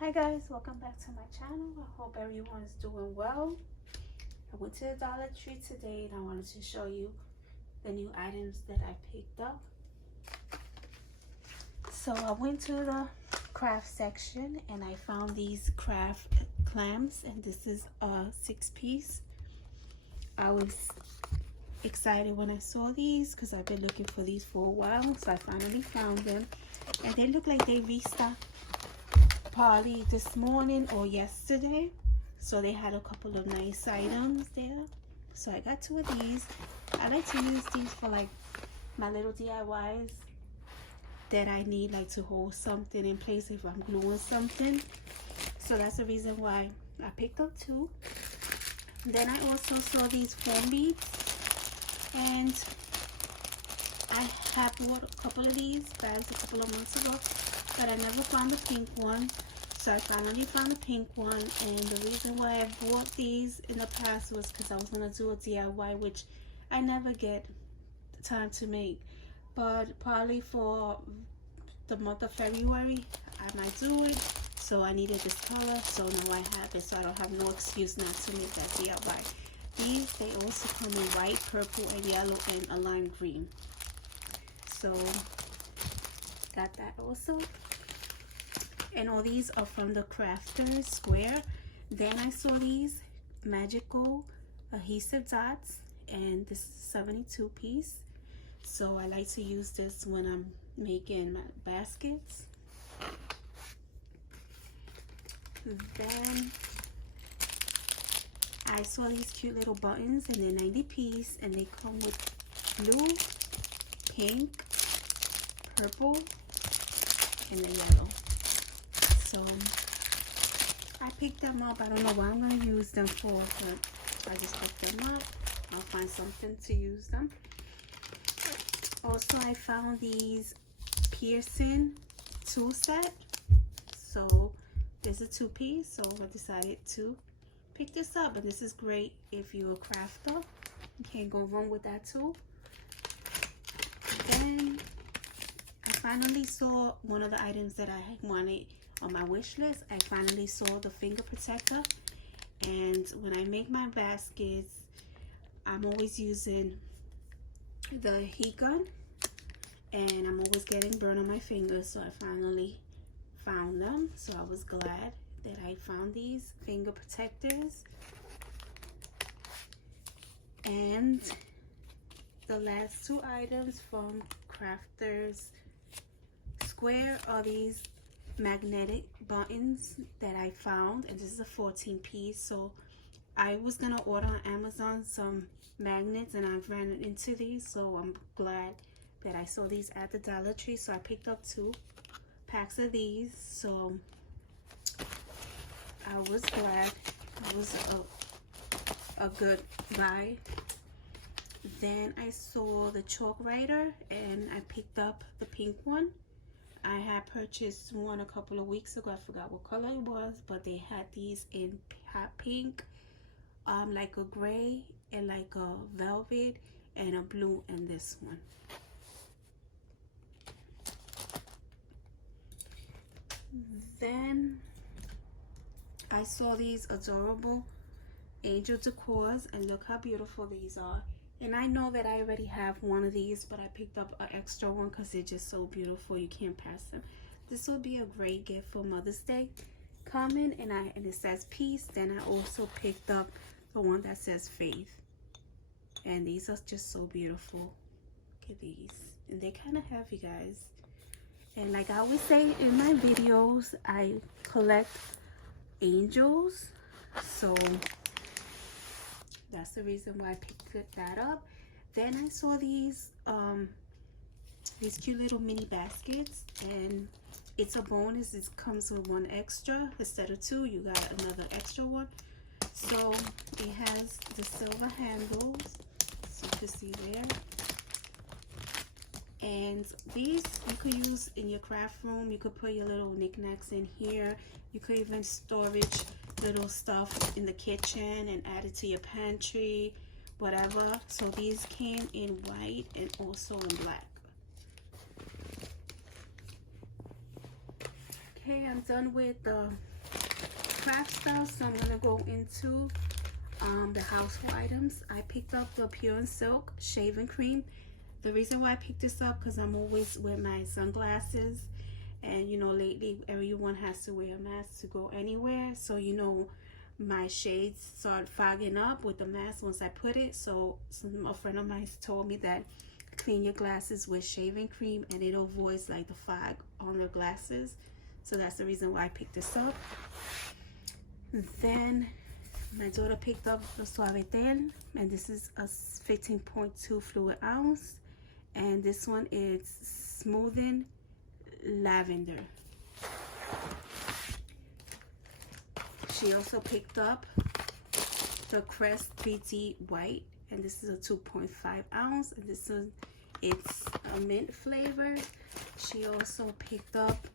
Hi guys, welcome back to my channel. I hope everyone's doing well. I went to the Dollar Tree today and I wanted to show you the new items that I picked up. So I went to the craft section and I found these craft clams, and this is a 6-piece. I was excited when I saw these because I've been looking for these for a while, so I finally found them, and they look like they restocked probably this morning or yesterday, so they had a couple of nice items there. So I got 2 of these. I like to use these for like my little DIYs that I need, like to hold something in place if I'm gluing something. So that's the reason why I picked up 2. Then I also saw these foam beads, and I had bought a couple of these bags a couple of months ago, but I never found the pink one. So I finally found the pink one, and the reason why I bought these in the past was because I was going to do a DIY, which I never get the time to make. But probably for the month of February, I might do it. So I needed this color, so now I have it, so I don't have no excuse not to make that DIY. These, they also come in white, purple, and yellow, and a lime green. So got that also. And all these are from the Crafter Square. Then I saw these magical adhesive dots, and this is 72-piece. So I like to use this when I'm making my baskets. Then I saw these cute little buttons, and they're 90-piece, and they come with blue, pink, purple, and then yellow. So I picked them up. I don't know what I'm going to use them for, but I just picked them up. I'll find something to use them. Also, I found these piercing tool set. So there's a 2-piece, so I decided to pick this up. And this is great if you're a crafter. You can't go wrong with that tool. Then I finally saw one of the items that I wanted on my wish list. I finally saw the finger protector, and when I make my baskets, I'm always using the heat gun, and I'm always getting burn on my fingers. So I finally found them, so I was glad that I found these finger protectors. And the last 2 items from Crafter's Square are these magnetic buttons that I found, and this is a 14-piece. So I was gonna order on Amazon some magnets, and I've ran into these, so I'm glad that I saw these at the Dollar Tree. So I picked up 2 packs of these, so I was glad. It was a good buy. Then I saw the chalk writer, and I picked up the pink one. I had purchased one a couple of weeks ago. I forgot what color it was, but they had these in hot pink, like a gray, and like a velvet, and a blue, and this one. Then I saw these adorable angel decors, and look how beautiful these are. And I know that I already have one of these, but I picked up an extra one because they're just so beautiful. You can't pass them. This will be a great gift for Mother's Day coming. And it says peace. Then I also picked up the one that says faith. And these are just so beautiful. Look at these. And they're kind of heavy, guys. And like I always say in my videos, I collect angels. So that's the reason why I picked that up. Then I saw these cute little mini baskets, and it's a bonus. It comes with 1 extra instead of 2. You got another extra one. So it has the silver handles, so you can see there. And these you could use in your craft room. You could put your little knickknacks in here. You could even storage little stuff in the kitchen and add it to your pantry, whatever. So these came in white and also in black. Okay, I'm done with the craft stuff, so I'm gonna go into the household items. I picked up the Pure and Silk shaving cream. The reason why I picked this up because I'm always with my sunglasses, and you know, lately everyone has to wear a mask to go anywhere, so you know, my shades start fogging up with the mask once I put it. So a friend of mine told me that clean your glasses with shaving cream and it avoids like the fog on your glasses. So that's the reason why I picked this up. Then my daughter picked up the Suavitel, and this is a 15.2 fluid ounce, and this one is smoothing lavender. She also picked up the Crest 3D white, and this is a 2.5 ounce, and this is, it's a mint flavor. She also picked up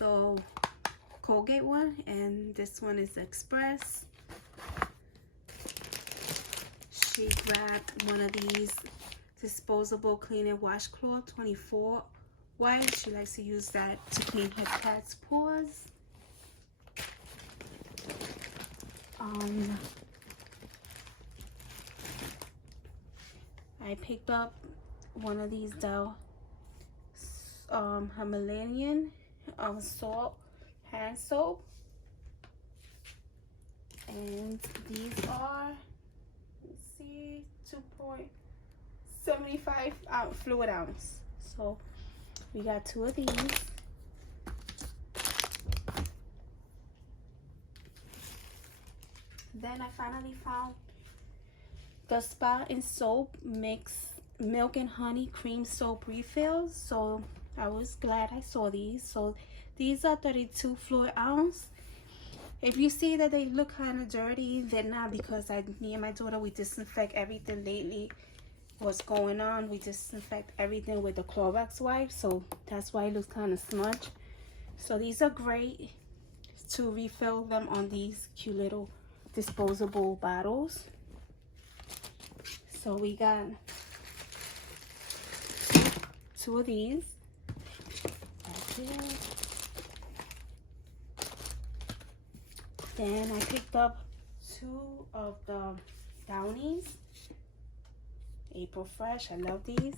the Colgate one, and this one is Express. She grabbed one of these disposable clean and washcloth 24 white. She likes to use that to clean her cat's paws. I picked up one of these Dow Himalayan salt hand soap, and these are, let's see, 2.75 fluid ounce. So we got 2 of these. Then I finally found the Spa and Soap Mix Milk and Honey Cream Soap Refills. So I was glad I saw these. So these are 32 fluid ounce. If you see that they look kind of dirty, they're not, because me and my daughter, we disinfect everything lately. What's going on, we disinfect everything with the Clorox wipe, so that's why it looks kind of smudged. So these are great to refill them on these cute little disposable bottles. So we got 2 of these. That's it. Then I picked up 2 of the Downies April Fresh. I love these.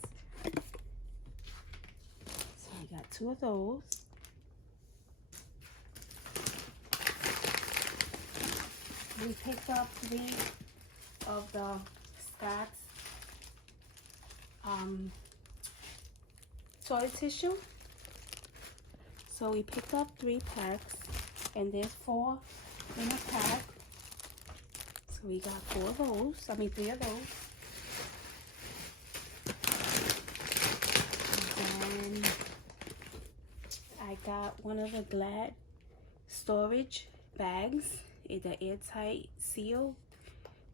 So I got 2 of those. We picked up 3 of the Scott's toilet tissue. So we picked up 3 packs, and there's 4 in a pack. So we got 4 of those. I mean 3 of those. And then I got one of the Glad storage bags. It's an airtight seal.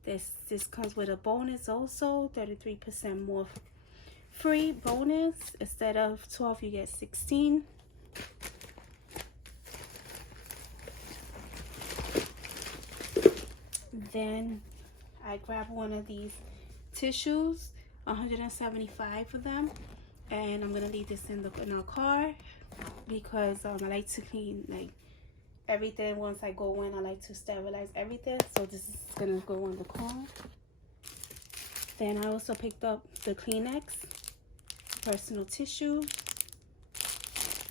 This comes with a bonus also, 33% more free bonus. Instead of 12, you get 16. Then I grabbed one of these tissues, 175 of them, and I'm gonna leave this in our car because I like to clean like everything. Once I go in, I like to sterilize everything, so this is gonna go in the car. Then I also picked up the Kleenex personal tissue.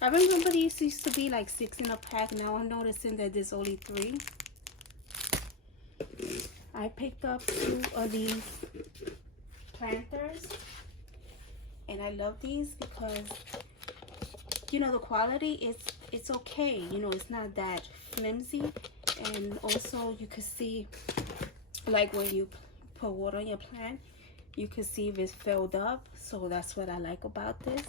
I remember these used to be like 6 in a pack. Now I'm noticing that there's only 3. I picked up 2 of these planters, and I love these because, you know, the quality it's okay. You know, it's not that flimsy, and also you can see, like when you put water on your plant, you can see if it's filled up. So that's what I like about this.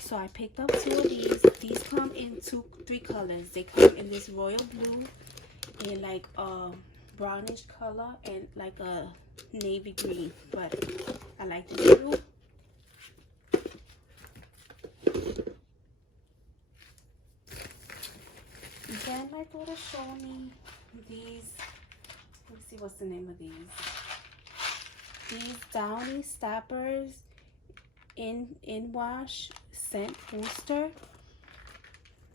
So I picked up 2 of these. These come in 3 colors. They come in this royal blue, in like a brownish color, and like a navy green, but I like the blue. Then my daughter showed me these. Let me see what's the name of these. These Downy Stoppers in wash scent booster.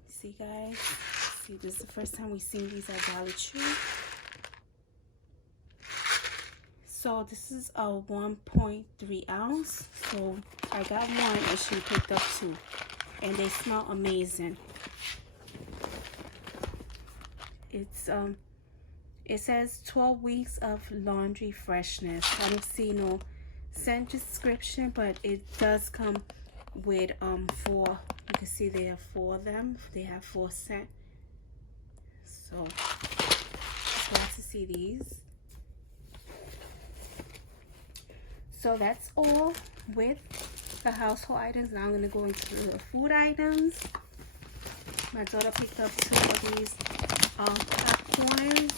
See guys, see, this is the first time we've seen these at Dollar Tree. So this is a 1.3 ounce. So I got one and she picked up two. And they smell amazing. It's it says 12 weeks of laundry freshness. I don't see no scent description, but it does come with 4. You can see they have 4 of them. They have 4 scent. So glad to see these. So that's all with the household items. Now I'm gonna go into the food items. My daughter picked up 2 of these popcorn,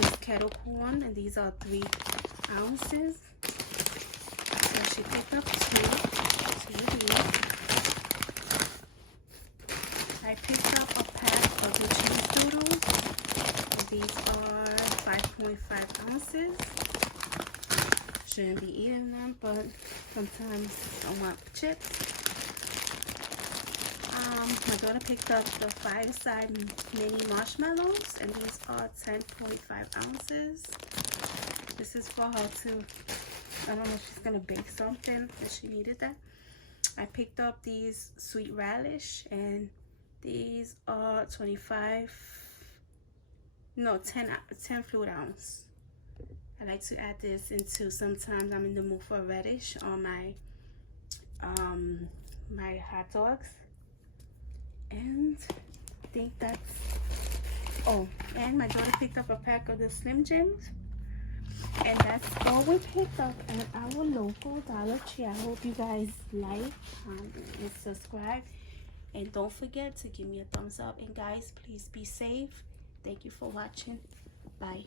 this kettle corn, and these are 3 ounces. So she picked up 2 of these. I picked up a pack of the cheese doodles. These are 5.5 ounces. Shouldn't be eating them, but sometimes I want chips. My daughter picked up the Fireside mini marshmallows, and these are 10.5 ounces. This is for her to, I don't know if she's gonna bake something, but she needed that. I picked up these sweet relish, and these are 10 fluid ounce. I like to add this into, sometimes I'm in the mood for reddish on my my hot dogs. And I think that's, oh, and my daughter picked up a pack of the Slim Jims. And that's all we picked up at our local Dollar Tree. I hope you guys like and subscribe. And don't forget to give me a thumbs up. And guys, please be safe. Thank you for watching. Bye.